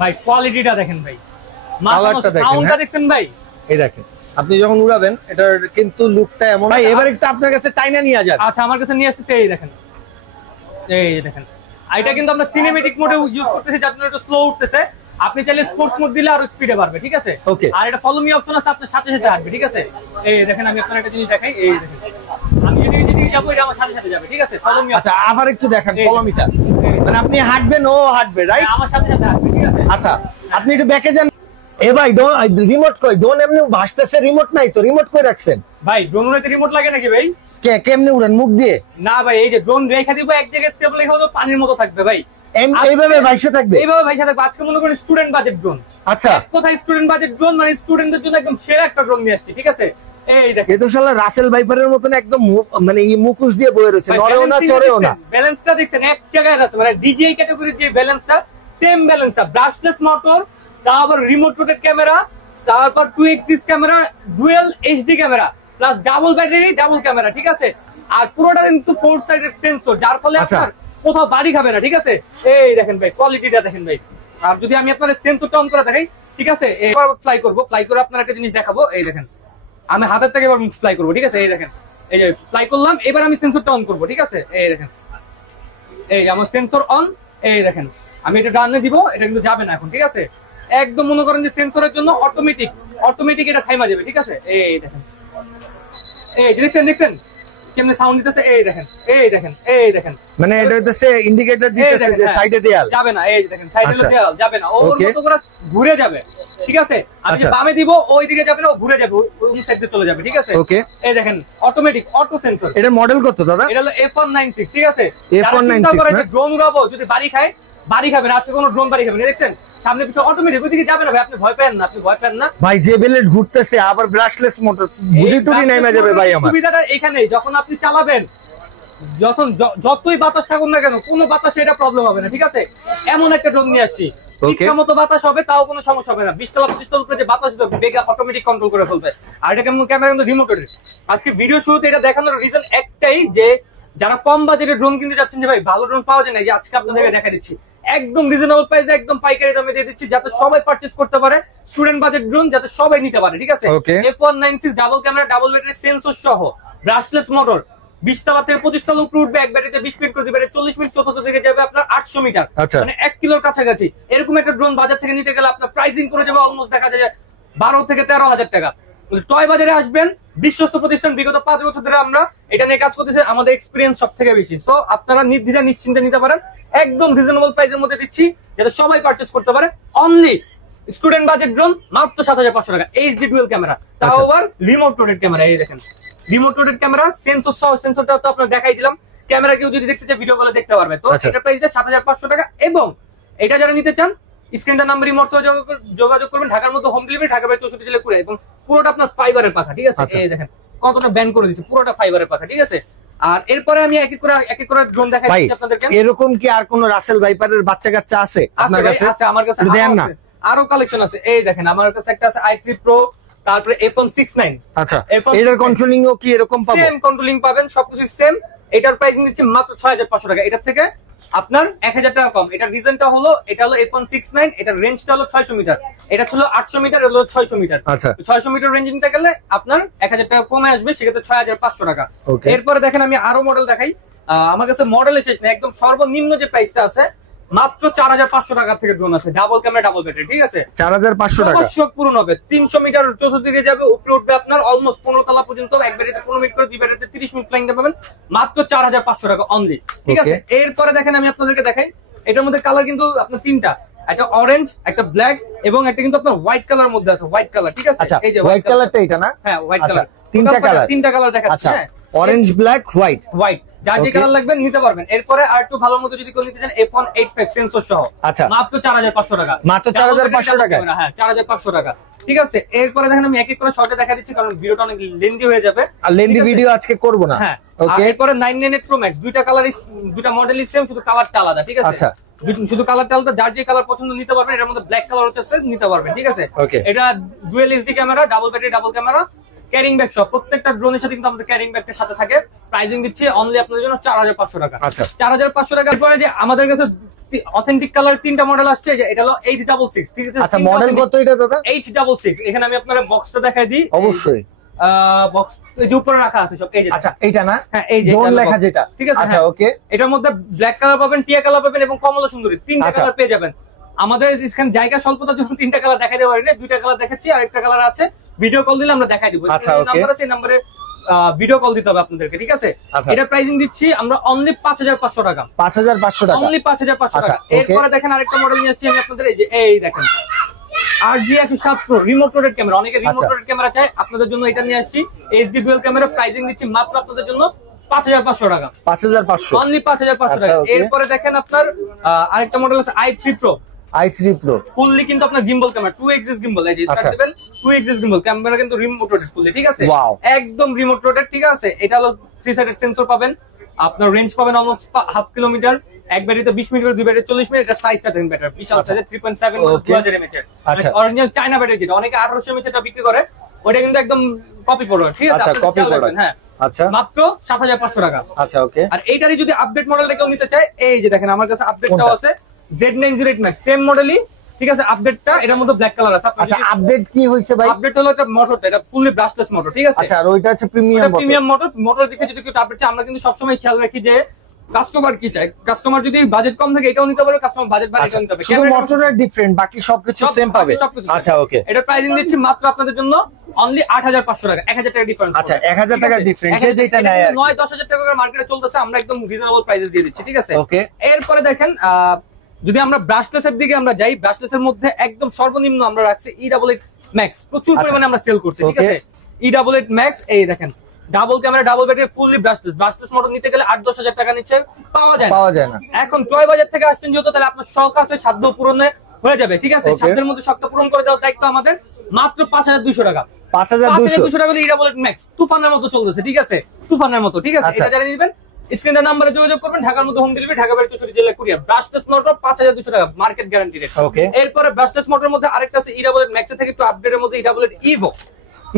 ভাই কোয়ালিটিটা দেখেন ভাই, সাউন্ডটা দেখেন ভাই, এই দেখেন আপনি যখন উড়াবেন এটার কিন্তু লুকটা এমন। ভাই এবার একটু আপনার কাছে টাইনা নিয়ে যান। আচ্ছা আমার কাছে নিয়ে আসতেছে, এই দেখেন, এই দেখেন এটা কিন্তু আমরা সিনেমেটিক মোডে ইউজ করতেছি যার জন্য একটু স্লো উঠতেছে। আপনি চাইলে স্পোর্টস মোড দিলে আরো স্পিডে বাড়বে, ঠিক আছে। ওকে, আর এটা ফলো মি অপশন আছে, আপনার সাথে সাথে আসবে, ঠিক আছে। এই দেখেন আমি আপনার একটা জিনিস দেখাই, এই দেখেন আমি যেদিকে যাবো এটা আমার সাথে সাথে যাবে, ঠিক আছে। Follow me. আচ্ছা আবার একটু দেখেন ফলো মিটা, মানে আপনি হাঁটবেন ও হাঁটবে, রাইট? আমার সাথে সাথে আসবে, ঠিক আছে। আচ্ছা আপনি একটু ব্যাকে যান। এ ভাই রিমোট কই? ড্রোন এমনি ভাসতেছে, রিমোট নাই তো, রিমোট কই রাখছেন? ভাই ড্রোন উড়াতে রিমোট লাগে নাকি ভাই? কেমনে উড়ান, মুখ দিয়ে? না ভাই, এই যে ড্রোন রেখা দিব এক জায়গায় স্টেবল রেখা হলো পানির মতো থাকবে ভাই, এইভাবে ভাইসে থাকবে, এইভাবে ভাইসে থাকবে। আজকে মনে করেন স্টুডেন্ট বাজেট ড্রোন। আচ্ছা কোথায় স্টুডেন্ট বাজেট ড্রোন, মানে স্টুডেন্টদের জন্য একদম সেরা একটা ড্রোন নিয়ে আসছি, ঠিক আছে। এই দেখেন এ তো শালা রাসেল ভাইপারের মতন একদম মানে এই মুখোশ দিয়ে বয়ে রয়েছে, নড়েও না চড়েও না। ব্যালেন্সটা দেখছেন এক জায়গায় আছে, মানে ডিজিআই ক্যাটাগরির যে ব্যালেন্সটা সেম ব্যালেন্সটা, ব্রাশলেস মোটর, তারপর রিমোট রোটেট ক্যামেরা, তারপর 2 axis camera, dual HD camera plus double battery double camera, ঠিক আছে। আর পুরোটা কিন্তু 4 সাইডের সেন্সর, যার ফলে আপনার কোথাও বাড়ি খাবে না, ঠিক আছে। এই দেখেন ভাই কোয়ালিটিটা দেখেন ভাই। আর যদি আমি আপনার সেন্সরটা অন করে দেখাই, ঠিক আছে, এবার ফ্লাই করবো, ফ্লাই করে আপনার একটা জিনিস দেখাবো। এই দেখেন আমি হাতের থেকে এবার ফ্লাই করবো, ঠিক আছে। এই দেখেন এই যে ফ্লাই করলাম, এবার আমি সেন্সরটা অন করবো, ঠিক আছে। এই দেখেন এই আমার সেন্সর অন, এই দেখেন আমি এটা ডানে দিব, এটা কিন্তু যাবে না এখন, ঠিক আছে। একদম মনে করেন যে সেন্সরের জন্য অটোমেটিক এটা থাইমা যাবে, ঠিক আছে। এই দেখেন এই দেখছেন দেখছেন কেমনে সাউন্ড দিতেছে, এই দেখেন এই দেখেন এই দেখেন, মানে এটা হচ্ছে ইন্ডিকেটর দিতেছে যে সাইডে দেয়াল যাবে না, এই দেখেন সাইডে দেয়াল যাবে না, ওর মতো করে ঘুরে যাবে, ঠিক আছে। আমি যে বামে দিব ওই দিকে যাবে না, ও ঘুরে যাবে ওই সাইডে চলে যাবে, ঠিক আছে। ওকে, এই দেখেন অটোমেটিক অটো সেন্সর। এটা মডেল কত দাদা? এটা হলো F196, ঠিক আছে। F196 ড্রোন উড়াবো, যদি বাড়ি খায় বাড়ি খাবে না, আজকে কোনো ড্রোন বাড়ি খাবে না, দেখছেন সামনে পিছনে অটোমেটিক ওইদিকে যাবে না ভাই, আপনি ভয় পেন না, আপনি ভয় পেন না ভাই। যে বেলেট ঘুরতেছে আবার ব্রাশলেস মোটর, গুড়ি টুড়ি নেমে যাবে ভাই। আমার সুবিধাটা এখানেই, যখন আপনি চালাবেন যখন যতই বাতাস থাকুন না কেন কোনো বাতাসে এটা প্রবলেম হবে না, ঠিক আছে। এমন একটা ড্রোন নিয়ে আসছি, ইচ্ছা মতো বাতাস হবে, তাও কোনো সমস্যা হবে না। 20 তলা 25 তলা উপরে যে বাতাস দেবে বেগা অটোমেটিক কন্ট্রোল করে ফেলবে। আর এটা কেমন ক্যামেরা কিন্তু রিমোটের। আজকে ভিডিও শুরুতে এটা দেখানোর রিজন একটাই, যে যারা কম বাজেটের ড্রোন কিনতে যাচ্ছেন, যে ভাই ভালো ড্রোন পাওয়া যায় না, যে আজকে আপনাদেরকে দেখা দিচ্ছি একদম রিজনেবল প্রাইসে, একদম পাইকারি দামে দিয়ে দিচ্ছি, যাতে সবাই পারচেজ করতে পারে। স্টুডেন্ট বাজেট ড্রোন যাতে সবাই নিতে পারে, ঠিক আছে। F196 double camera double battery sensor সহ ব্রাশলেস মোটর, 20 তলা থেকে 25 তলা উপরে উঠবে, এক ব্যাটারিতে 20 মিনিট করে দিবে, 40 মিনিট চতুর্থ থেকে যাবে আপনার 800 মিটার, মানে 1 কিলোর কাছাকাছি। এরকম একটা ড্রোন বাজার থেকে নিতে গেলে আপনার প্রাইসিং করে যাবে অলমোস্ট দেখা যায় 12 থেকে 13,000 টাকা। টয় বাজারে আসবেন, বিশ্বস্ত প্রতিষ্ঠান, বিগত 5 বছর ধরে আমরা এটা নিয়ে কাজ করতেছি, আমাদের এক্সপিরিয়েন্স সব থেকে বেশি। সো আপনারা নির্দ্বিধায় নিশ্চিন্তে নিতে পারেন, একদম রিজনেবল প্রাইসের মধ্যে দিচ্ছি, যাতে সবাই পারচেজ করতে পারে। অনলি স্টুডেন্ট বাজেট ড্রোন মাত্র 7,500 টাকা, এইচডি ডুয়াল ক্যামেরা, তাও আবার রিমোট রোটেট ক্যামেরা। এই দেখেন রিমোট রোটেট ক্যামেরা, সেন্সর সহ, সেন্সরটা তো আপনার দেখাই দিলাম। ক্যামেরা কেউ যদি দেখতে চায় ভিডিও কলে দেখতে পারবে। তো এটা প্রাইসটা 7,500 টাকা। এবং এটা যারা নিতে চান স্ক্রিনটা নাম্বারই হোয়াটসঅ্যাপে যোগাযোগ করবেন। ঢাকার মধ্যে হোম ডেলিভারি, ঢাকার বাইরে 64 জেলা কুরিয়ার, এবং পুরোটা আপনার ফাইবারের পাখা, ঠিক আছে। এই দেখেন কতটা ব্যান্ড করে দিয়েছে, পুরোটা ফাইবারের পাখা, ঠিক আছে। আর এরপরে আমি এক এক করে ড্রোন দেখাচ্ছি আপনাদেরকে। এরকম কি আর কোন রাসেল ভাইপারের বাচ্চা কাচ্চা আছে আপনার কাছে? আছে, আমার কাছে দেন না, আরো কালেকশন আছে। এই দেখেন আমার কাছে একটা আছে i3 Pro, তারপরে F169। আচ্ছা, এটার কন্ট্রোলিং ও কি এরকম পাবো? সেম কন্ট্রোলিং পাবেন, সবকিছু সেম। এটার প্রাইসিং দিচ্ছি মাত্র 6,500 টাকা, এটার থেকে আপনার 1,000 টাকা কম। এটার রিজনটা হলো, এটা হলো F169, এটার রেঞ্জটা হলো 600 মিটার, এটা ছিল 800 মিটার, এটা হলো 600 মিটার। আচ্ছা, 600 মিটার রেঞ্জ নিতে গেলে আপনার 1,000 টাকা কমে আসবে, সেক্ষেত্রে 6,500 টাকা। এরপরে দেখেন আমি আরো মডেল দেখাই। আমার কাছে মডেলের শেষ নেই, একদম সর্বনিম্ন যে প্রাইসটা আছে মাত্র 4,500 টাকা থেকে ড্রোন আছে, ডাবল ক্যামেরা ডাবল ব্যাটারি, ঠিক আছে। 4,500 টাকা সব পূরণ হবে। 300 মিটার চতুর্দিকে যাবে, উপরে উঠবে আপনার অলমোস্ট 15 তলা পর্যন্ত, এক ব্যাটারিতে 15 মিনিট করে, দুই ব্যাটারিতে 30 মিনিট ফ্লাইং পাবেন, মাত্র 4,500 টাকা অনলি, ঠিক আছে। এরপরে দেখেন আমি আপনাদেরকে দেখাই, এটার মধ্যে কালার কিন্তু আপনার তিনটা, একটা অরেঞ্জ, একটা ব্ল্যাক, এবং একটা কিন্তু আপনার হোয়াইট কালার মধ্যে আছে, হোয়াইট কালার, ঠিক আছে। এই যে হোয়াইট কালারটা এটা না? হ্যাঁ হোয়াইট কালার, তিনটা কালার দেখাচ্ছি। হ্যাঁ অরেঞ্জ, ব্ল্যাক, হোয়াইট, যার যে কালার লাগবে নিতে পারবেন। এরপরে আর একটু ভালো মতো যদি কেউ নিতে চান F185 সেন্সর সহ, মাত্র 4,500 টাকা, মাত্র 4,500 টাকা। হ্যাঁ 4,500 টাকা, ঠিক আছে। এরপরে দেখেন আমি এক এক করে শর্টে দেখা দিচ্ছি, কারণ ভিডিওটা অনেক লেন্দি হয়ে যাবে, আর লেন্দি ভিডিও আজকে করব না। হ্যাঁ ওকে। এরপরে 998 Pro Max, দুইটা কালারই, দুইটা মডেলই সেম, শুধু কালারটা আলাদা, ঠিক আছে। আচ্ছা, শুধু কালারটা আলাদা, যার যে কালার পছন্দ নিতে পারবেন। এর মধ্যে ব্ল্যাক কালার হচ্ছে নিতে পারবেন, ঠিক আছে। এটা dual HD camera, double battery double camera, carrying bag সব, প্রত্যেকটা ড্রোনের সাথে কিন্তু আমাদের ক্যারিং ব্যাগের সাথে থাকে। প্রাইসিং দিচ্ছি অনলি আপনাদের জন্য 4,500 টাকা। 4,500 টাকার পরে যে আমাদের কাছে অথেন্টিক কালার তিনটা মডেল আসছে, যে এটা হলো 866। আচ্ছা মডেল কত এটা দাদা? 866। এখানে আমি আপনার বক্সটা দেখাই দিই। অবশ্যই বক্স এই যে উপরে রাখা আছে সব, এই যে। আচ্ছা এইটা না? হ্যাঁ এই যে ডোন লেখা যেটা, ঠিক আছে। আচ্ছা ওকে। এটার মধ্যে ব্ল্যাক কালার পাবেন, টিয়া কালার পাবেন এবং কমলা সুন্দরী, তিনটা কালার পেয়ে যাবেন। আমাদের এখানে জায়গা স্বল্পতার জন্য তিনটা কালার দেখাইতে পারি না, দুইটা কালার দেখাচ্ছি, আরেকটা কালার আছে ভিডিও কল দিলে আমরা দেখাই দিব। আচ্ছা ওকে। নাম্বার আছে, এই নম্বরে ভিডিও কল দিতে হবে আপনাদেরকে, ঠিক আছে। এটা প্রাইসিং দিচ্ছি আমরা অনলি 5500 টাকা। 5500 টাকা, অনলি 5500 টাকা। এরপরে দেখেন আরেকটা মডেল নিয়ে আসছি আমি আপনাদের, এই যে এই দেখেন RG 107 Pro remote rotate camera. অনেকে রিমোট রোটেট ক্যামেরা চায়, আপনাদের জন্য এটা নিয়ে আসছি। HD ডুয়াল ক্যামেরা, প্রাইসিং দিচ্ছি মাত্র আপনাদের জন্য 5500 টাকা। 5500, অনলি 5500 টাকা। এরপরে দেখেন আপনার আরেকটা মডেল আছে i3 Pro। i3 Pro fully কিন্তু আপনার গিম্বল ক্যামেরা, 2 এক্সিস গিম্বল, এই যে স্টার্ট দিবেন 2 এক্সিস গিম্বল ক্যামেরা, কিন্তু রিমোট রোটেট ফুললি, ঠিক আছে। একদম রিমোট রোটেট, ঠিক আছে। এটা হলো 3 সাইডেড সেন্সর পাবেন, আপনার রেঞ্জ পাবেন অলমোস্ট হাফ কিলোমিটার, এক ব্যাটারিতে 20 মিনিট, দুই ব্যাটারি 40 মিনিট। এটা সাইজটা দেখেন ব্যাটারি বিশাল সাইজের 3.7 2000 mAh এর, অরিজিনাল চায়না ব্যাটারি, যেটা অনেকে 1800 mAh এটা বিক্রি করে, ওটা কিন্তু একদম কপি প্রোডাক্ট, ঠিক আছে। আচ্ছা কপি প্রোডাক্ট, হ্যাঁ আচ্ছা মাত্র 7500 টাকা। আচ্ছা ওকে। আর এইটারই যদি আপডেট মডেলটা কেউ নিতে চায়, এই যে দেখেন আমার কাছে আপডেটটাও আছে, Z908 Max, সেম মডেলই, ঠিক আছে। আপডেটটা এটার মধ্যে ব্ল্যাক কালার আছে। আচ্ছা আপডেট কি হইছে ভাই? আপডেট হলো এটা মোটরটা, এটা ফুললি ব্রাশলেস মোটর, ঠিক আছে। আচ্ছা আর ওইটা হচ্ছে প্রিমিয়াম মোটর। মোটর দিকে যদি কেউ আপডেট চায়, আমরা কিন্তু সবসময় খেয়াল রাখি যে কাস্টমার কি চায়। কাস্টমার যদি বাজেট কম থাকে এটাও নিতে পারবে, কাস্টমার বাজেট বাড়িয়ে নিতে পারবে। শুধু মোটরটা ডিফারেন্ট, বাকি সবকিছু সেম পাবে। আচ্ছা ওকে। এটা প্রাইসিং দিচ্ছি মাত্র আপনাদের জন্য অনলি 8500 টাকা, 1000 টাকা ডিফারেন্স। আচ্ছা 1000 টাকা ডিফারেন্স, যে যেটা নেয় 9-10 টাকা করে মার্কেটে চলতেছে, আমরা একদম রিজনেবল প্রাইসে দিয়ে দিচ্ছি, ঠিক আছে। ওকে। এরপরে দেখেন যদি আমরা ব্রাশলেসের দিকে আমরা যাই, ব্রাশলেসের মধ্যে একদম সর্বনিম্ন আমরা রাখছি E88 Max, প্রচুর পরিমাণে আমরা সেল করছি, ঠিক আছে। E88 Max, এই দেখেন double camera, double battery, fully brushless motor নিতে গেলে 8-10 হাজার টাকা নিচে পাওয়া যায় না। এখন টয় বাজার থেকে আসছেন যেহেতু, তাহলে আপনার শখ আছে, সাধ্য পূরণে হয়ে যাবে, ঠিক আছে। সাধ্যের মধ্যে শখটা পূরণ করে দেওয়ার দায়িত্ব আমাদের। মাত্র 5200 টাকা। 5200 টাকা হলে E88 Max তুফানের মতো চলতেছে, ঠিক আছে, তুফানের মতো, ঠিক আছে। এটা যারা নিবেন স্ক্রিনের নাম্বারে যোগাযোগ করবেন, ঢাকার মধ্যে হোম ডেলিভারি, ঢাকা 64 জেলা কুরিয়ার। ব্রাশলেস মোটর 5200 টাকা, মার্কেট গ্যারান্টি রেট। এরপরে ব্রাশলেস মোটরের মধ্যে আরেকটা আছে E88 Max এর থেকে একটু আপডেটের মধ্যে E88 Evo।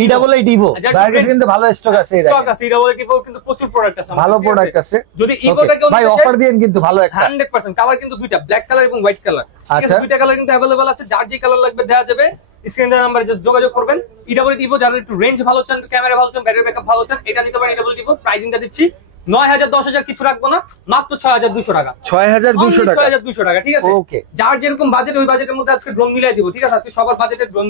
E88 Evo বাইরে কিন্তু ভালো স্টক আছে, স্টক আছে। E88 Evo কিন্তু প্রচুর প্রোডাক্ট আছে, ভালো প্রোডাক্ট আছে। যদি ইভোটা কেউ ভাই অফার দেন কিন্তু ভালো একটা 100%। কালার কিন্তু দুইটা, ব্ল্যাক কালার এবং হোয়াইট কালার, আচ্ছা দুইটা কালার কিন্তু अवेलेबल আছে। যার যে কালার লাগবে দেওয়া যাবে, স্ক্রিনের নাম্বারে জাস্ট যোগাযোগ করবেন। E88 Evo যারা একটু রেঞ্জ ভালো চান, ক্যামেরা ভালো চান, ব্যাটারি ব্যাকআপ ভালো চান, এটা নিতে পারেন। E88 Evo প্রাইসিংটা দিচ্ছি 9000-10000 কিছু রাখবো না, মাত্র 6200 টাকা। 6200 টাকা, 6200 টাকা, ঠিক আছে। যার যেরকম বাজেট, ওই বাজেটের মধ্যে আজকে ড্রোন মিলাই দিব, ঠিক আছে। আজকে সবার বাজেটে ড্রোন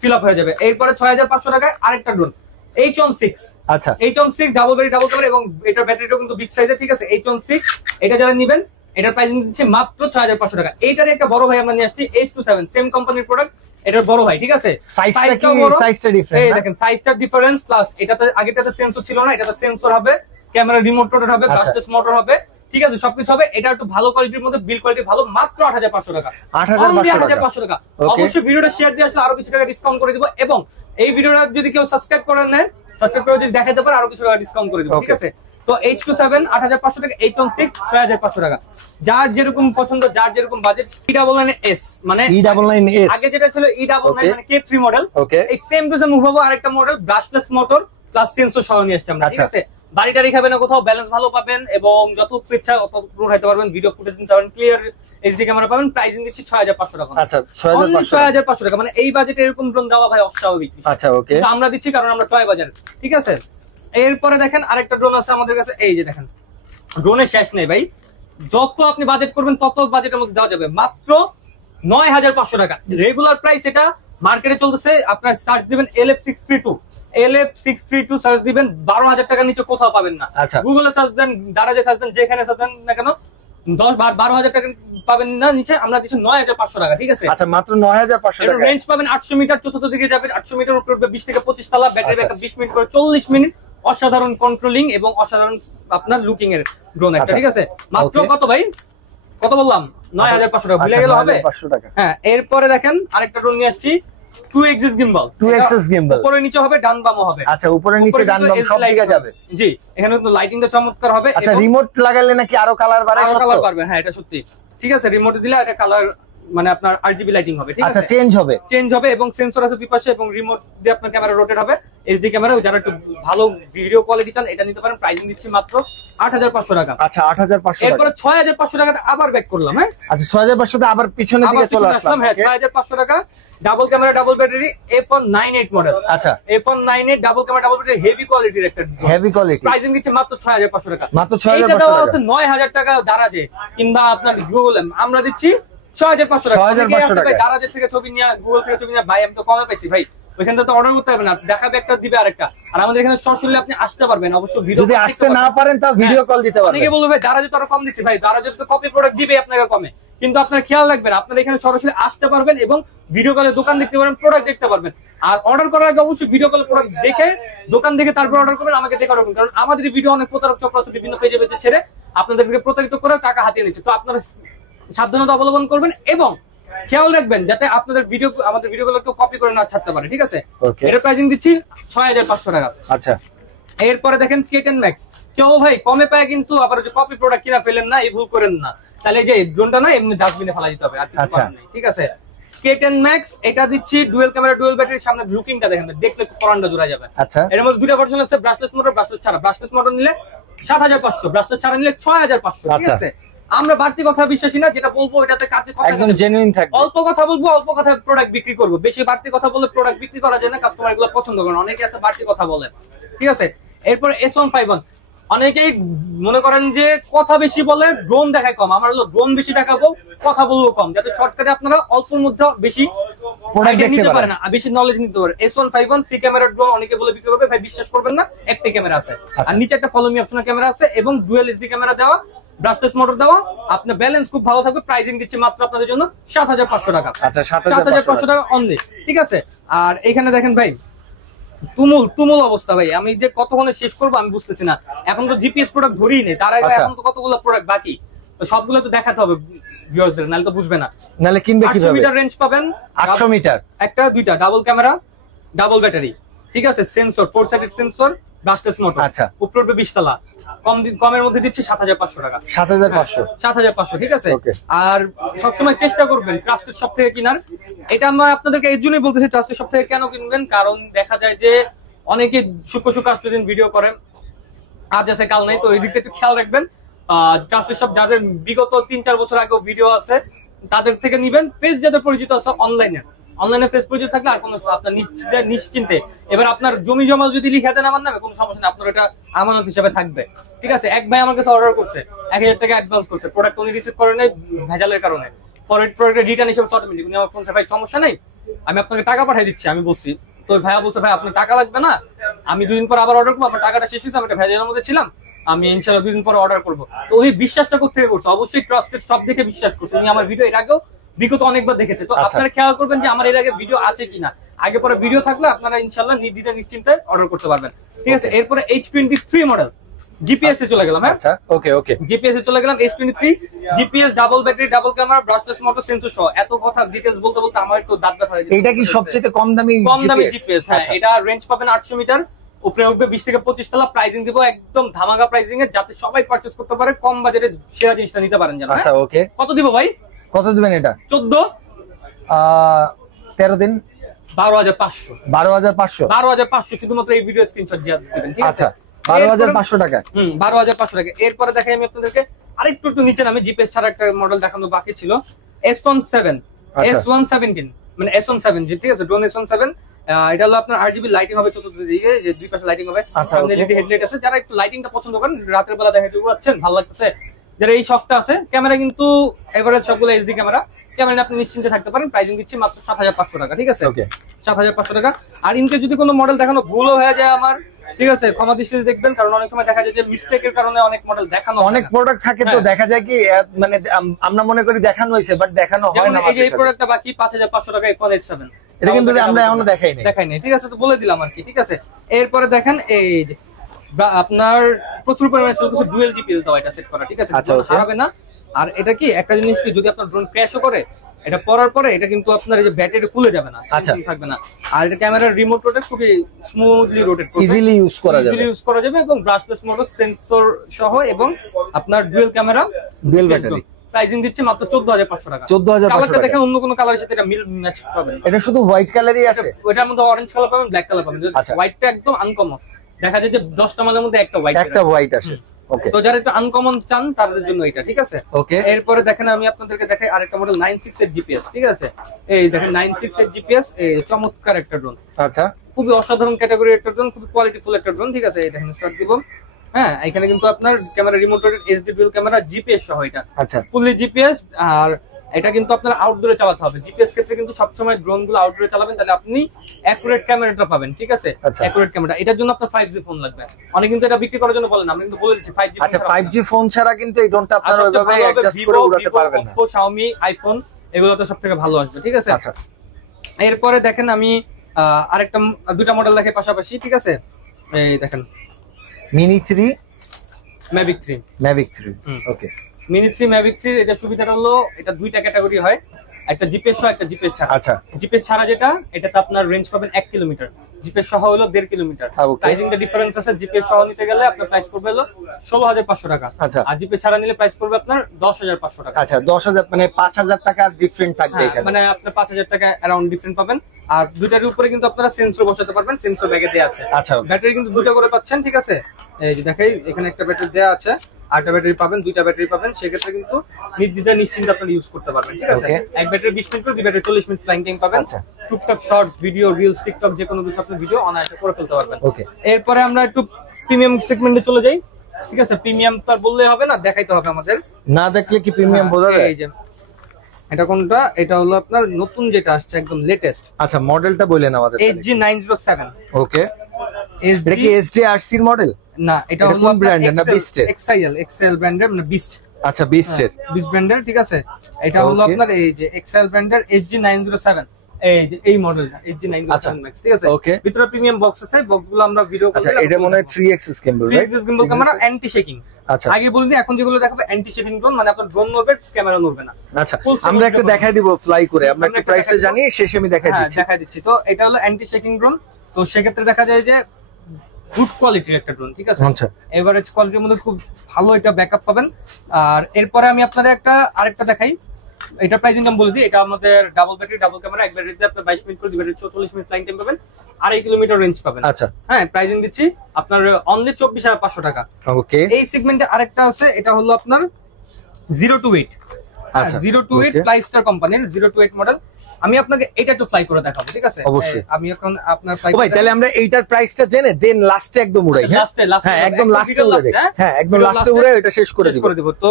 ফিল আপ হয়ে যাবে। এরপরে 6500 টাকায় আরেকটা ড্রোন H16। আচ্ছা H16 double battery, double camera এবং এটার ব্যাটারিটাও কিন্তু বিগ সাইজের, ঠিক আছে। H16 এটা যারা নেবেন, এটার প্রাইসিং দিচ্ছে মাত্র 6500 টাকা। এইটার একটা বড় ভাই আমরা নিয়ে আসছি H27, সেম কোম্পানির প্রোডাক্ট, এটার বড় ভাই, ঠিক আছে। সাইজটা বড়, সাইজটা ডিফারেন্ট, এই দেখেন সাইজটা ডিফারেন্স, প্লাস এটাতে আগেরটাতে সেন্সর ছিল না, এটাতে সেন্সর হবে, ক্যামেরা রিমোট রোটেট হবে, ব্রাশলেস মোটর হবে, ঠিক আছে। সবকিছু হবে। এটা একটু ভালো কোয়ালিটির মধ্যে, বিল কোয়ালিটি ভালো, মাত্র 8500 টাকা। 8500 টাকা। অবশ্যই ভিডিওটা শেয়ার দিয়ে আসলে আরো কিছু টাকা ডিসকাউন্ট করে দিব, এবং এই ভিডিওটা যদি কেউ সাবস্ক্রাইব করেন নেন, সাবস্ক্রাইব করে যদি দেখাতে পারে আরো কিছু টাকা ডিসকাউন্ট করে দিব, ঠিক আছে। তো H27 8500 টাকা, H16 6500 টাকা। যার যেরকম পছন্দ, যার যেরকম বাজেট। E99S মানে E99S, আগে যেটা ছিল E99 মানে K3 মডেল, এই সেম টু সেম মুভ আরেকটা model, brushless motor plus sensor সহ নিয়ে আসছে আমরা, ঠিক আছে। বাড়িটারি খাবে না কোথাও, ব্যালেন্স ভালো পাবেন, এবং যত ইচ্ছা অত পুরো হতে পারবেন, ভিডিও ফুটেজ নিতে পারবেন, ক্লিয়ার এইচডি ক্যামেরা পাবেন। প্রাইসিং দিচ্ছি 6500 টাকা। আচ্ছা 6500 টাকা, মানে এই বাজেটে এরকম ড্রোন দেওয়া ভাই অস্বাভাবিক। আচ্ছা ওকে, আমরা দিচ্ছি কারণ আমরা টয় বাজার, ঠিক আছে। এরপরে দেখেন আরেকটা ড্রোন আছে আমাদের কাছে, এই যে দেখেন ড্রোনের শেষ নেই ভাই, যত আপনি বাজেট করবেন তত বাজেটের মধ্যে দেওয়া যাবে। মাত্র 9500 টাকা রেগুলার প্রাইস। এটা মার্কেটে চলতেছে, আপনার সার্চ দিবেন LF632 সার্চ দিবেন, 12000 টাকার নিচে কোথাও পাবেন না। গুগলে সার্চ দেন, দারাজে সার্চ দেন, যেখানে সার্চ দেন না কেন 10-12 টাকা পাবেন না নিচে। আমরা দিচ্ছি 9500 টাকা, ঠিক আছে। আচ্ছা মাত্র 9500 টাকা। রেঞ্জ পাবেন 800 মিটার, চতুর্থ দিকে যাবেন 800 মিটার উপরে উঠবে, 20 থেকে 25 তলা, ব্যাটারি ব্যাকআপ 20 মিনিট করে 40 মিনিট, অসাধারণ কন্ট্রোলিং এবং অসাধারণ আপনার লুকিং এর ড্রোন একটা, ঠিক আছে। মাত্র কত ভাই, কত বললাম? 9500 টাকা, ভুলে গেলে হবে? হ্যাঁ। এরপরে দেখেন আরেকটা ড্রোন নিয়ে আসছি, 2 এক্সিস গিম্বল। 2 এক্সিস গিম্বল, উপরে নিচে হবে, ডান বামও হবে। আচ্ছা উপরে নিচে ডান বাম সব দিকে যাবে। জি, এখানে কিন্তু লাইটিংটা চমৎকার হবে। আচ্ছা রিমোট লাগালে নাকি আরো কালার বাড়ে? আরো কালার পারবে, হ্যাঁ এটা সত্যি, ঠিক আছে। রিমোটে দিলে এটা কালার মানে আপনার RGB লাইটিং হবে, ঠিক আছে। আচ্ছা চেঞ্জ হবে এবং সেন্সর আছে দুই পাশে, এবং রিমোট দিয়ে আপনার ক্যামেরা রোটেট হবে। এইচডি ক্যামেরা, যারা একটু ভালো ভিডিও কোয়ালিটি চান এটা নিতে পারেন। প্রাইসিং দিচ্ছি মাত্র 8,500 টাকা। আচ্ছা 8,500 টাকা। এরপরে 6,500 টাকাতে আবার ব্যাক করলাম। হ্যাঁ আচ্ছা 6,500 টাকা আবার পিছনের দিকে চলে আসলাম। হ্যাঁ 6,500 টাকা, double camera double battery, F198 model. আচ্ছা F198 double camera double battery, heavy কোয়ালিটির একটা হেভি কোয়ালিটি। প্রাইসিং দিচ্ছে মাত্র 6,500 টাকা। মাত্র 6,500 এটা দেওয়া টাকা। আছে 9,000 টাকা দারাজে কিংবা আপনার গুগলে, আমরা দিচ্ছি 6,500 টাকা। 6,500 টাকা। দারাজের থেকে ছবি নিয়ে, গুগল থেকে ছবি নিয়ে, ভাই আমি তো কমে পাইছি ভাই, ওইখান থেকে তো অর্ডার করতে হবে না, দেখাবে একটা দিবে আরেকটা। আর আমাদের এখানে সরাসরি আপনি আসতে পারবেন, অবশ্য ভিডিও যদি আসতে না পারেন তাও ভিডিও কল দিতে পারবেন। অনেকে বলবে ভাই দারাজে তো আরো কম দিচ্ছি, ভাই দারাজে তো কপি প্রোডাক্ট দিবে আপনাকে কমে, কিন্তু আপনার খেয়াল রাখবেন আপনারা এখানে সরাসরি আসতে পারবেন এবং ভিডিও কলে দোকান দেখতে পারবেন, প্রোডাক্ট দেখতে পারবেন। আর অর্ডার করার আগে অবশ্যই ভিডিও কলে প্রোডাক্ট দেখে, দোকান দেখে তারপর অর্ডার করবেন, আমাকে দেখে অর্ডার করবেন। কারণ আমাদের ভিডিও অনেক প্রতারক চক্র আছে, বিভিন্ন পেজে পেজে ছেড়ে আপনাদেরকে প্রতারিত করে টাকা হাতিয়ে নিচ্ছে। তো আপনারা সাবধানতা অবলম্বন করবেন এবং খেয়াল রাখবেন যাতে আপনাদের ভিডিও, আমাদের ভিডিওগুলো কেউ কপি করে না ছাড়তে পারে, ঠিক আছে? এর প্রাইসিং দিচ্ছি 6,500 টাকা। আচ্ছা এরপরে দেখেন K10 Max, কেউ ভাই কমে পায় কিন্তু আবার কপি প্রোডাক্ট কিনা ফেলেন না, এই ভুল করেন না, তাহলে যে ড্রোনটা না এমনি ডাস্টবিনে ফেলা দিতে হবে, আর কিছু করার নেই, ঠিক আছে? K10 Max এটা দিচ্ছি ডুয়াল ক্যামেরা ডুয়াল ব্যাটারি, সামনে লুকিংটা দেখেন, দেখলে পরানটা জোড়া যাবে। আচ্ছা এর মধ্যে দুটো ভার্সন আছে, ব্রাশলেস মোটর, ব্রাশলেস ছাড়া। ব্রাশলেস মোটর নিলে 7,500, ব্রাশলেস ছাড়া নিলে 6,500, ঠিক আছে? আমরা বাড়তি কথা বিশ্বাসী না, যেটা বলবো এটাতে কাছে কথা একদম জেনুইন থাকবে। অল্প কথা বলবো, অল্প কথা প্রোডাক্ট বিক্রি করবো। বেশি বাড়তি কথা বলে প্রোডাক্ট বিক্রি করা যায় না, কাস্টমার এগুলো পছন্দ করেন, অনেকে আছে বাড়তি কথা বলেন, ঠিক আছে? এরপর S151, অনেকেই মনে করেন যে কথা বেশি বলে ড্রোন দেখায় কম, আমার হলো ড্রোন বেশি দেখাবো, কথা বলবো কম, যাতে শর্টকাটে আপনারা অল্পের মধ্যে বেশি নিতে পারেন, বেশি নলেজ নিতে পারেন। S151 3 ক্যামেরা ড্রোন, অনেকে বলে বিক্রি করবে, ভাই বিশ্বাস করবেন না, একটি ক্যামেরা আছে, আর নিচে একটা ফলো মি অপশনাল ক্যামেরা আছে এবং ডুয়াল এইচডি ক্যামেরা দেওয়া, ব্রাশলেস মোটর দেওয়া, আপনার ব্যালেন্স খুব ভালো থাকবে। প্রাইসিং দিচ্ছি মাত্র আপনাদের জন্য 7,500 টাকা। আচ্ছা 7,500 টাকা অনলি, ঠিক আছে? আর এখানে দেখেন ভাই তুমুল অবস্থা ভাই, আমি যে কতক্ষণে শেষ করবো আমি বুঝতেছি না। এখন তো জিপিএস প্রোডাক্ট ধরেই নেই, তার আগে এখন তো কতগুলো প্রোডাক্ট বাকি, তো সবগুলো তো দেখাতে হবে ভিউয়ারদের, নাহলে তো বুঝবে না। নাহলে কিনবে কিভাবে? 800 মিটার রেঞ্জ পাবেন, 800 মিটার, একটা দুইটা ডাবল ক্যামেরা ডাবল ব্যাটারি, ঠিক আছে? Sensor 4 sided sensor, brushless motor, আচ্ছা উপরে উঠবে 20 তলা, কমের মধ্যে দিচ্ছি 7,500 টাকা। 7,500, ঠিক আছে? আর সবসময় চেষ্টা করবেন ট্রাস্টেড শপ থেকে কেনার। এটা আমি আপনাদেরকে এই জন্যই বলতেছি, ট্রাস্টেড শপ থেকে কেন কিনবেন, কারণ দেখা যায় যে অনেকে শুক্র আজকের দিন ভিডিও করেন, আজ আছে কাল নাই, তো এই দিকটা একটু খেয়াল রাখবেন। ট্রাস্টেড শপ যাদের বিগত 3-4 বছর আগেও ভিডিও আছে তাদের থেকে নিবেন। পেজ যাদের পরিচিত আছে অনলাইনে পেজ পরিচিত থাকলে আর কোনো আপনার নিশ্চিন্তে, এবার আপনার জমি জমা যদি লিখে দেন আমার নামে কোনো সমস্যা নেই, আপনার এটা আমানত হিসাবে থাকবে, ঠিক আছে? এক ভাই আমার কাছে অর্ডার করছে, 1,000 টাকা অ্যাডভান্স করছে, প্রোডাক্ট উনি রিসিভ করে নাই ভেজালের কারণে, পরে প্রোডাক্টের রিটার্ন হিসেবে অটোমেটিক উনি আমার ফোনছে, ভাই সমস্যা নেই আমি আপনাকে টাকা পাঠিয়ে দিচ্ছি। আমি বলছি, তো ভাইয়া বলছে ভাই আপনার টাকা লাগবে না, আমি 2 দিন পর আবার অর্ডার করবো, আপনার টাকাটা শেষ হয়েছে, আমি একটা ভেজালের মধ্যে ছিলাম, আমি ইনশাআল্লাহ 2 দিন পর অর্ডার করবো। তো উনি বিশ্বাসটা করতে করছে, অবশ্যই ট্রাস্টেড সব দেখে বিশ্বাস করছে, উনি আমার ভিডিও এর আগেও বিগত অনেকবার দেখেছে। তো আপনারা খেয়াল করবেন যে আমার এর আগে ভিডিও আছে কিনা, আগে পরে ভিডিও থাকলে আপনারা ইনশাআল্লাহ নিশ্চিন্তে অর্ডার করতে পারবেন, ঠিক আছে? এরপরে H23 মডেল জিপিএস এ চলে গেলাম। হ্যাঁ আচ্ছা ওকে জিপিএস এ চলে গেলাম। H23 GPS double battery double camera brushless motor sensor সহ। এত কথা ডিটেইলস বলতে বলতে আমার একটু দাঁত ব্যথা হয়ে যাচ্ছে। এটা কি সবচেয়ে কম দামি জিপিএস? হ্যাঁ, এটা রেঞ্জ পাবেন 800 মিটার, উপরে উঠবে 20 থেকে 25 তলা। প্রাইসিং দিব একদম ধামাকা প্রাইসিং এ, যাতে সবাই পারচেজ করতে পারে, কম বাজেটে সেরা জিনিসটা নিতে পারেন জানেন। আচ্ছা ওকে, কত দিব ভাই? কত দিবেন এটা? 13 দিন 12,500। 12,500 শুধুমাত্র এই ভিডিও স্ক্রিনশট দিয়ে দিবেন, ঠিক আছে? আচ্ছা 12,500 টাকা। 12,500 টাকা। এরপরে দেখাই আমি আপনাদেরকে আরেকটু নিচে নামে, জিপিএস ছাড়া একটা মডেল দেখানো বাকি ছিল, S17 S117 মানে S17, ঠিক আছে? ড্রোন S17, এটা হলো আপনার RGB লাইটিং হবে চতুর্দিকে, যে দুই পাশে লাইটিং হবে, সামনে এলইডি হেডলাইট আছে। যারা একটু লাইটিংটা পছন্দ করেন, রাতের বেলা দেখাতে পাচ্ছেন ভালো লাগতেছে, যারা এই শখটা আছে। ক্যামেরা কিন্তু এভারেজ সবগুলো এইচডি ক্যামেরা আপনি নিশ্চিন্তে থাকতে পারেন। প্রাইসিং দিচ্ছি মাত্র 7,500 টাকা, ঠিক আছে? 7,500 টাকা। আর ইনকে যদি কোনো মডেল দেখানো ভুলও হয়ে যায় আমার, ঠিক আছে, ক্ষমা দৃষ্টিতে দেখবেন, কারণ অনেক সময় দেখা যায় যে মিস্টেকের কারণে অনেক মডেল দেখানো, অনেক প্রোডাক্ট থাকে, তো দেখা যায় কি মানে আমরা মনে করি দেখানো হয়েছে, বাট দেখানো হয় না। এই যে এই প্রোডাক্টটা বাকি 5,500 টাকা F187, এটা কিন্তু আমরা এখনো দেখাই নাই, ঠিক আছে? তো বলে দিলাম আর কি, ঠিক আছে? এরপরে দেখেন এই যে আপনার প্রচুর পরিমাণে ডুয়াল জিপিএস দেওয়া, এটা সেট করা, ঠিক আছে? হারাবে না। আর এটা কি একটা জিনিস কি, যদি আপনার ড্রোন ক্র্যাশও করে, এটা পরার পরে এটা কিন্তু আপনার এই যে ব্যাটারি খুলে যাবে না, থাকবে না। আর এটা ক্যামেরার রিমোট রোটেট খুবই স্মুথলি রোটেট করবে, ইজিলি ইউজ করা যাবে এবং ব্রাশলেস মোটর সেন্সর সহ, এবং আপনার dual camera, dual battery, pricing দিচ্ছি মাত্র 14500 টাকা। 14500 টাকা। দেখেন অন্য কোনো কালারের সাথে এটা মিল ম্যাচ পাবেন। এটা শুধু হোয়াইট কালারই আছে? ওটার মধ্যে অরেঞ্জ কালার পাবেন, ব্ল্যাক কালার পাবেন। হোয়াইটটা একদম আনকমন, দেখা যায় যে 10টা মালের মধ্যে একটা হোয়াইট আসে। ওকে, তো যারা একটু আনকমন চান তাদের জন্য এটা, ঠিক আছে। ওকে, এরপরে দেখেন আমি আপনাদেরকে দেখাই আরেকটা মডেল 968 জিপিএস, ঠিক আছে। এই দেখেন 968 জিপিএস, এই চমৎকার একটা ড্রোন। আচ্ছা, খুবই অসাধারণ ক্যাটাগরি একটা ড্রোন, খুবই কোয়ালিটিফুল একটা ড্রোন, ঠিক আছে। এই দেখেন স্টার্ট দিব। হ্যাঁ, এখানে কিন্তু আপনার camera remote HD dual camera, GPS সহ এটা। আচ্ছা, ফুললি জিপিএস। আর এটা কিন্তু আপনার আউটডোরে চালাতে হবে। জিপিএস ক্ষেত্রে কিন্তু সবসময় ড্রোন গুলো আউটডোরে চালাবেন, তাহলে আপনি অ্যাকুরেট ক্যামেরাটা পাবেন, ঠিক আছে। অ্যাকুরেট ক্যামেরা, এটার জন্য আপনার 5G ফোন লাগবে। অনেক কিন্তু এটা বিক্রি করার জন্য বলেন, আমরা কিন্তু বলে দিচ্ছি 5G। আচ্ছা, 5G ফোন ছাড়া কিন্তু এই ড্রোনটা আপনারা ওইভাবে অ্যাডজাস্ট করে উড়াতে পারবেন না। Oppo, Xiaomi, iPhone এগুলোতে সবথেকে ভালো আসবে, ঠিক আছে। আচ্ছা, এরপরে দেখেন আমি আরেকটা দুইটা মডেল দেখাই পাশাপাশি, ঠিক আছে। এই দেখেন মিনি 3 Mavic 3। ওকে, মিনি 3 Mavic 3 এটা সুবিধাটা হলো এটা দুইটা ক্যাটাগরি হয়, একটা জিপিএস সহ, একটা জিপিএস ছাড়া। আচ্ছা, জিপিএস ছাড়া যেটা, এটাতে আপনার রেঞ্জ পাবেন 1 কিলোমিটার, জিপিএস সহ হলো 1.5 কিলোমিটার। প্রাইসিংটা ডিফারেন্স আছে। জিপিএস সহ নিতে গেলে আপনার প্রাইস পড়বে হলো 16500 টাকা। আচ্ছা, আর জিপিএস ছাড়া নিলে প্রাইস পড়বে আপনার 10500 টাকা। আচ্ছা, 10000 মানে 5000 টাকা ডিফারেন্ট থাকবে এখানে, মানে আপনার 5000 টাকা অ্যারাউন্ড ডিফারেন্ট পাবেন। আর দুইটার উপরে কিন্তু আপনারা সেন্সর বসাতে পারবেন, সেন্সর ব্যাগে দেয়া আছে। আচ্ছা, ব্যাটারি কিন্তু দুটো করে পাচ্ছেন, ঠিক আছে। এই যে দেখাই, এখানে একটা ব্যাটারি দেয়া আছে, আরেকটা ব্যাটারি পাবেন, দুইটা ব্যাটারি পাবেন। সেক্ষেত্রে কিন্তু নির্দ্বিধায় নিশ্চিন্তে আপনারা ইউজ করতে পারবেন, ঠিক আছে। এক ব্যাটারি 20 মিনিট করে, দুই ব্যাটারি 40 মিনিট ফ্লাইং টাইম পাবেন। টুকটাক শর্টস ভিডিও, রিলস, টিকটক যে কোনো কিছু আপনি ভিডিও অনায়াসে করে ফেলতে পারবেন। ওকে, এরপরে আমরা একটু প্রিমিয়াম সেগমেন্টে চলে যাই, ঠিক আছে। প্রিমিয়াম তো আর বললে হবে না, দেখাইতে হবে আমাদের। না দেখলে কি প্রিমিয়াম বোঝা যায়? এই যে এটা কোনটা, এটা হলো আপনার নতুন যেটা আসছে একদম লেটেস্ট। আচ্ছা, মডেলটা বলেন আমাদের। HG 907। ওকে, এটা কি SDRC এর মডেল? না, এটা হলো কোন ব্র্যান্ডের? না বিস্ট এর? XL ব্র্যান্ডের, মানে বিস্ট। আচ্ছা, বিস্ট এর, বিস্ট ব্র্যান্ডের, ঠিক আছে। এটা হলো আপনার এই যে XL ব্র্যান্ডের HG 907, এই যে এই মডেলটা HG 907 Max, ঠিক আছে। ওকে, ভিতরে প্রিমিয়াম বক্স আছে, বক্সগুলো আমরা ভিডিও করে। আচ্ছা, এটা মনে হয় 3 axis gimbal, right? 3 axis gimbal camera, anti shaking. আচ্ছা, আগে বলিনি, এখন যেগুলো দেখাবো অ্যান্টি শেকিং ড্রোন, মানে আপনার ড্রোন নড়বে, ক্যামেরা নড়বে না। আচ্ছা, আমরা একটা দেখাই দিব ফ্লাই করে। আমরা একটু প্রাইসটা জানি, শেষে আমি দেখাই দিচ্ছি। দেখাই দিচ্ছি। তো এটা হলো অ্যান্টি শেকিং ড্রোন। তো সেক্ষেত্রে দেখা যায় যে গুড কোয়ালিটির একটা ড্রোন, ঠিক আছে। আচ্ছা, এভারেজ কোয়ালিটির মধ্যে খুব ভালো এটা ব্যাকআপ পাবেন। আর এরপরে আমি আপনাদের আরেকটা দেখাই। এটা প্রাইসিং দাম বলে দিই, এটা আমাদের ডাবল ব্যাটারি, ডাবল ক্যামেরা, এক ব্যাটারিতে আপনি 22 মিনিট করে, দুই ব্যাটারি 44 মিনিট ফ্লাইং টাইম পাবেন, 2.5 কিলোমিটার রেঞ্জ পাবেন। আচ্ছা, হ্যাঁ, প্রাইসিং দিচ্ছি আপনার অনলি 24500 টাকা। ওকে, এই সেগমেন্টে আরেকটা আছে, এটা হলো আপনার 0 to 8। আচ্ছা, 0 to 8 ফ্লাই স্টার কোম্পানির 0 to 8 মডেল। আমি আপনাকে এটা একটু ফ্লাই করে দেখাবো, ঠিক আছে। অবশ্যই। আমি এখন আপনার ফ্লাই ভাই, তাহলে আমরা এইটার প্রাইসটা জেনে দেন লাস্টে একদম উড়াই। হ্যাঁ, একদম লাস্টে উড়াই। হ্যাঁ, একদম লাস্টে উড়াই, এটা শেষ করে দিব। তো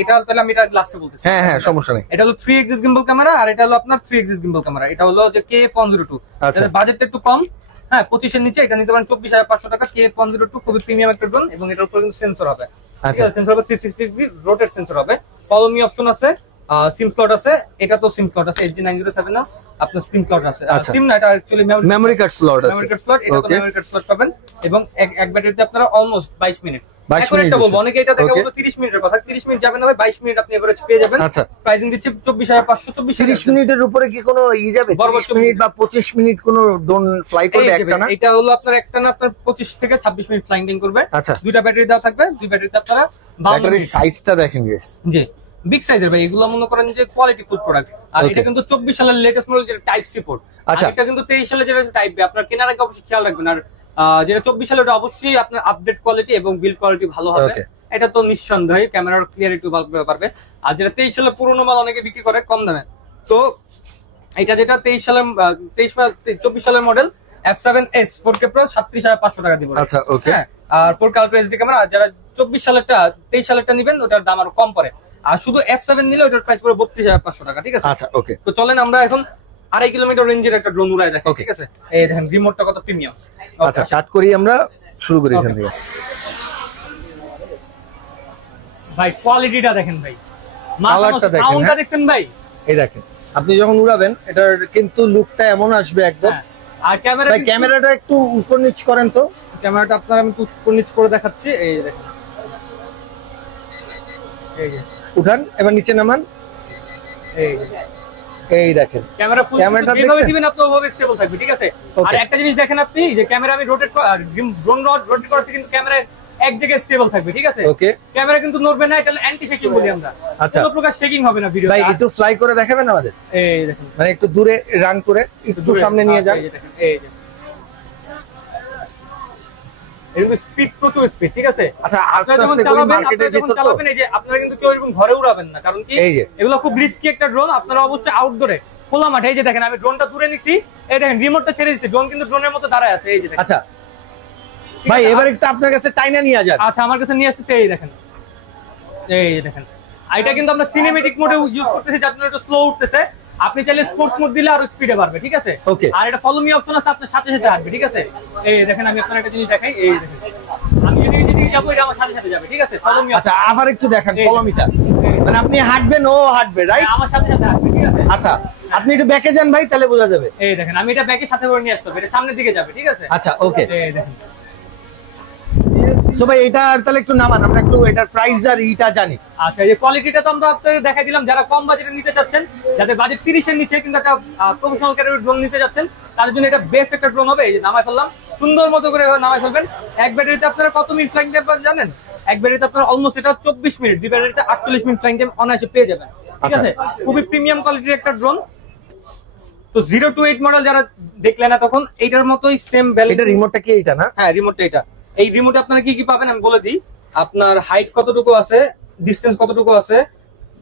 এটা তাহলে আমি এটা লাস্টে বলতেছি। হ্যাঁ, হ্যাঁ, সমস্যা নেই। এটা হলো 3 axis gimbal ক্যামেরা, আর এটা হলো আপনার 3 axis gimbal ক্যামেরা। এটা হলো যে KF102। আচ্ছা, বাজেটটা একটু কম, হ্যাঁ 25 এর নিচে। এটা নিতে পারেন 24500 টাকা। KF102 খুবই প্রিমিয়াম একটা ড্রোন, এবং এটার উপরে কিন্তু সেন্সর হবে। আচ্ছা, সেন্সর হবে 360 ডিগ্রি রোটেট সেন্সর হবে। ফলো মি অপশন আছে, সিম স্লট আছে। এটা তো সিম স্লট আছে, HG 907 না, আপনার সিম স্লট আছে। সিম না, এটা অ্যাকচুয়ালি মেমরি কার্ড স্লট আছে। মেমরি কার্ড স্লট, এটা তো মেমরি কার্ড স্লট পাবেন। এবং এক ব্যাটারিতে আপনারা অলমোস্ট 22 মিনিট। এখন একটা বলবো, অনেকে এটা দেখে বলবো 30 মিনিটের কথা। 30 মিনিট যাবেন না ভাই, 22 মিনিট আপনি এভারেজ পেয়ে যাবেন। আচ্ছা, প্রাইসিং দিচ্ছি 24500। 30 মিনিটের উপরে কি কোনো যাবে? 30 মিনিট বা 25 মিনিট কোনো ড্রোন ফ্লাই করবে একটা না? এটা হলো আপনার একটা না, আপনার 25 থেকে 26 মিনিট ফ্লাইং টাইম করবে। আচ্ছা, দুইটা ব্যাটারি দেওয়া থাকবে, দুই ব্যাটারিতে আপনারা ব্যাটারির সাইজটা দেখেন গাইস। জি, বিগ সাইজের ভাই, এগুলো মনে করেন যে কোয়ালিটি ফুড প্রোডাক্ট। আর এটা কিন্তু 24 সালের লেটেস্ট মডেল, যেটা টাইপ সি পোর্ট। আচ্ছা, এটা কিন্তু 23 সালে যেটা টাইপ বি। আপনার কেনার আগে অবশ্যই খেয়াল রাখবেন। আর যেটা 24 সালে, ওটা অবশ্যই আপনার আপডেট কোয়ালিটি এবং বিল্ড কোয়ালিটি ভালো হবে। এটা তো নিঃসন্দেহে ক্যামেরার ক্লিয়ারিটি পারবে। আর যেটা 23 সালের পুরোনো মাল অনেকে বিক্রি করে কম দামে। তো এটা যেটা 24 সালের মডেল F7S 4K Pro 37500 টাকা দিব। আচ্ছা, ওকে। আর 4K Ultra HD ক্যামেরা। যারা 24 সালেরটা 23 সালেরটা নেবেন, ওটার দাম আরো কম পড়ে। আর শুধু F7 নিলে ওটার প্রাইস পড়ে 32500 টাকা, ঠিক আছে। আচ্ছা, ওকে। তো চলেন আমরা এখন 2.5 কিলোমিটার রেঞ্জের একটা ড্রোন উড়াই দেখি, ঠিক আছে। এই দেখেন রিমোটটা কত প্রিমিয়াম। আচ্ছা, স্টার্ট করি, আমরা শুরু করি এখান থেকে। ভাই কোয়ালিটিটা দেখেন ভাই, কালারটা দেখেন, সাউন্ডটা দেখেন ভাই। এই দেখেন, আপনি যখন উড়াবেন এটার কিন্তু লুকটা এমন আসবে একদম। আর ক্যামেরাটা একটু উপর নিচ করেন তো। ক্যামেরাটা আপনার আমি উপর নিচ করে দেখাচ্ছি। এই দেখেন, এই যে উঠান, এবার নিচে নামান। এই দেখেন, ক্যামেরাটা যেভাবে দিবেন আপনি ওভাবে স্টেবল থাকবে, ঠিক আছে। আর একটা জিনিস দেখেন আপনি, যে ক্যামেরা আমি রোটেট ড্রোন রোটেট করাচ্ছি, কিন্তু ক্যামেরা এক জায়গায় স্টেবল থাকবে, ঠিক আছে? ওকে, ক্যামেরা কিন্তু নড়বে না, এটা অ্যান্টি শেকিং বলি আমরা। আচ্ছা, কোনো প্রকার শেকিং হবে না ভিডিও। ভাই একটু ফ্লাই করে দেখাবেন আমাদের? এই দেখেন, মানে একটু দূরে রান করে একটু সামনে নিয়ে যান। এই দেখেন, এই যে এরকম স্পিড, প্রচুর স্পিড, ঠিক আছে? আচ্ছা, আপনারা যখন চালাবেন এই যে আপনারা কিন্তু কেউ এরকম ঘরে উড়াবেন না, কারণ কি এগুলো খুব রিস্কি একটা ড্রোন। আপনারা অবশ্যই আউটডোরে খোলা মাঠে, এই যে দেখেন আমি ড্রোনটা দূরে নিছি, এই দেখেন রিমোটটা ছেড়ে দিচ্ছি, ড্রোন কিন্তু ড্রোনের মতো দাঁড়ায় আছে, এই যে দেখেন। আচ্ছা ভাই, এবার একটু আপনার কাছে টাইনা নিয়ে যান। আচ্ছা, আমার কাছে নিয়ে আসতেছে, এই দেখেন, এই দেখেন। এটা কিন্তু আমরা সিনেমেটিক মোডে ইউজ করতেছি, যার জন্য একটু স্লো উঠতেছে। আপনি চাইলে স্পোর্টস মোড দিলে আরো স্পিডে বাড়বে, ঠিক আছে? ওকে, আর এটা ফলো মি অপশন আছে, আপনার সাথে সাথে আসবে, ঠিক আছে? এই দেখেন, আমি আপনার একটা জিনিস দেখাই, এই দেখেন, আমি যদি যাবো এটা আমার সাথে সাথে যাবে, ঠিক আছে? Follow me. আচ্ছা, আবার একটু দেখেন ফলো মিটা, মানে আপনি হাঁটবেন ও হাঁটবে, রাইট? আমার সাথে সাথে আসবে, ঠিক আছে? আচ্ছা, আপনি একটু ব্যাকে যান ভাই, তাহলে বোঝা যাবে। এই দেখেন, আমি এটা ব্যাকের সাথে করে নিয়ে আসতে হবে, এটা সামনের দিকে যাবে, ঠিক আছে? আচ্ছা, ওকে। এই দেখেন, সো ভাই এটা তাহলে একটু নামান, আমরা একটু এটার প্রাইস আর ইটা জানি। আচ্ছা, এই কোয়ালিটিটা তো আমরা আপনাদের দেখাই দিলাম। যারা কম বাজেটে নিতে চাচ্ছেন, যাদের বাজেট 30 এর নিচে কিন্তু একটা প্রফেশনাল ক্যাটাগরির ড্রোন নিতে যাচ্ছেন, তাদের জন্য এটা বেস্ট একটা ড্রোন হবে। এই যে নামাই ফেললাম, সুন্দর মতো করে নামাই ফেলবেন। এক ব্যাটারিতে আপনারা কত মিনিট ফ্লাইং টাইম জানেন? এক ব্যাটারিতে আপনারা অলমোস্ট এটা 24 মিনিট, দুই ব্যাটারিতে 48 মিনিট ফ্লাইং টাইম অনায়াসে পেয়ে যাবেন, ঠিক আছে? খুবই প্রিমিয়াম কোয়ালিটির একটা ড্রোন। তো 0 to 8 মডেল যারা দেখলেন না, তখন এইটার মতোই সেম ভ্যালু। এটা রিমোটটা কি এইটা না? হ্যাঁ, রিমোটটা এটা। এই রিমোটে আপনারা কি কি পাবেন আমি বলে দিই। আপনার হাইট কতটুকু আছে, ডিসটেন্স কতটুকু আছে,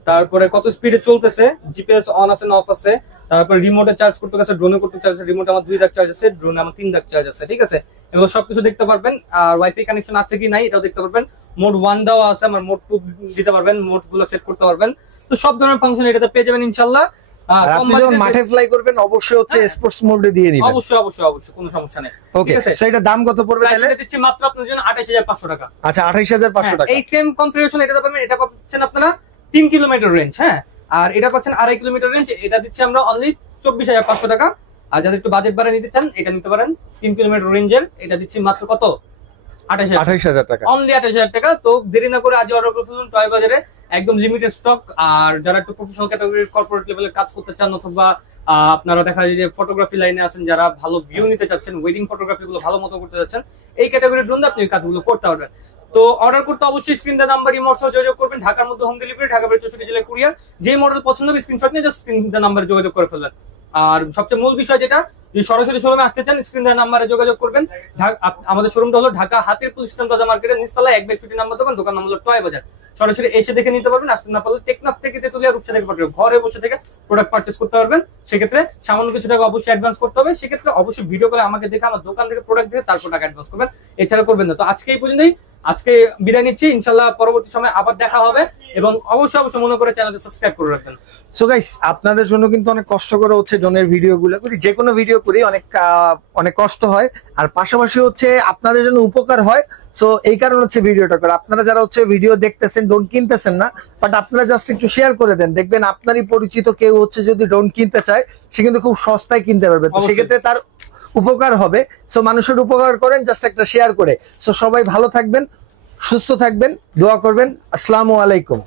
তারপরে কত স্পিডে চলতেছে, জিপিএস অন আছে না অফ আছে, তারপরে রিমোটে চার্জ করতে গেছে, ড্রোনে করতে চার্জ আছে, রিমোটে আমার 2 দাগ চার্জ আছে, ড্রোনে আমার 3 দাগ চার্জ আছে, ঠিক আছে? এগুলো সবকিছু দেখতে পারবেন। আর ওয়াইফাই কানেকশন আছে কি নাই এটাও দেখতে পারবেন। মোড 1 দেওয়া আছে, আমার মোড 2 দিতে পারবেন, মোড গুলো সেট করতে পারবেন। তো সব ধরনের ফাংশন এটাতে পেয়ে যাবেন ইনশাআল্লাহ। আপনি যখন মাঠে ফ্লাই করবেন অবশ্যই হচ্ছে স্পোর্টস মোডে দিয়ে দিবেন। অবশ্যই অবশ্যই অবশ্যই, কোনো সমস্যা নেই। ওকে, সো এটা দাম কত পড়বে তাহলে? এটা দিচ্ছি মাত্র আপনাদের জন্য 28500 টাকা। আচ্ছা, 28500 টাকা। এই সেম কনফিগারেশন এটাতে পাবেন। এটা পাচ্ছেন আপনারা 3 কিলোমিটার রেঞ্জ, হ্যাঁ, আর এটা পাচ্ছেন 2.5 কিলোমিটার রেঞ্জ। এটা দিচ্ছি আমরা অনলি 24500 টাকা। আর যাদের একটু বাজেট বাড়ায় নিতে চান, এটা নিতে পারেন 3 কিলোমিটার রেঞ্জের। এটা দিচ্ছি মাত্র কত? 28000 টাকা, অনলি 28000 টাকা। তো দেরি না করে আজ অর্ডার করে ফেলুন টয় বাজারে, একদম লিমিটেড স্টক। আর যারা একটু প্রফেশনাল ক্যাটাগরির কর্পোরেট লেভেলের কাজ করতে চান, অথবা আপনারা দেখা যায় যে ফটোগ্রাফি লাইনে আছেন, যারা ভালো ভিউ নিতে চাচ্ছেন, ওয়েডিং ফটোগ্রাফি গুলো ভালো মতো করতে চাচ্ছেন, এই ক্যাটাগরির ড্রোন আপনি এই কাজগুলো করতে পারবেন। তো অর্ডার করতে অবশ্যই স্ক্রিন দা নাম্বার ইমোটস যোগাযোগ করবেন। ঢাকার মধ্যে হোম ডেলিভারি, ঢাকা বাইরে 64 জেলায় কুরিয়ার। যে মডেল পছন্দ হবে স্ক্রিনশট নিয়ে জাস্ট স্ক্রিন দা নাম্বারে যোগাযোগ করে ফেলবেন। আর সবচেয়ে মূল বিষয় যেটা, যদি সরাসরি শোরুমে আসতে চান স্ক্রিন দা নাম্বারে যোগাযোগ করবেন। আমাদের শোরুমটা হলো ঢাকা হাতিরপুল ইস্টার্ন প্লাজা মার্কেটের নিচতলায় 1/60 নাম্বার দোকান, দোকান নাম হলো টয় বাজার। সরাসরি এসে দেখে নিতে পারবেন। আসতে না পারলে টেকনাফ থেকে তেতুলিয়া, রূপসা থেকে পাঠাবেন, ঘরে বসে থেকে প্রোডাক্ট পারচেজ করতে পারবেন। সেক্ষেত্রে সামান্য কিছু টাকা অবশ্যই অ্যাডভান্স করতে হবে। সেক্ষেত্রে অবশ্যই ভিডিও কলে আমাকে দেখে, আমার দোকান থেকে প্রোডাক্ট দেখে তারপর টাকা অ্যাডভান্স করবেন, এছাড়া করবেন না। তো আজকে এই পর্যন্তই, আজকে বিদায় নিচ্ছি। ইনশাআল্লাহ পরবর্তী সময় আবার দেখা হবে, এবং অবশ্যই অবশ্যই মনে করে চ্যানেলটি সাবস্ক্রাইব করে রাখবেন। সো গাইস, আপনাদের জন্য কিন্তু অনেক কষ্ট করে হচ্ছে ড্রোনের ভিডিও গুলো করি, যে কোনো ভিডিও করি অনেক কষ্ট হয়, আর পাশাপাশি হচ্ছে আপনাদের জন্য উপকার হয়। সো এই কারণে হচ্ছে ভিডিওটা করে। আপনারা যারা হচ্ছে ভিডিও দেখতেছেন, ড্রোন কিনতেছেন না, বাট আপনারা জাস্ট একটু শেয়ার করে দেন, দেখবেন আপনারই পরিচিত কেউ হচ্ছে যদি ড্রোন কিনতে চায়, সে কিন্তু খুব সস্তায় কিনতে পারবে। তো সেক্ষেত্রে তার উপকার হবে। সো মানুষের উপকার করেন জাস্ট একটা শেয়ার করে। সো সবাই ভালো থাকবেন, সুস্থ থাকবেন, দোয়া করবেন। আসসালামু আলাইকুম।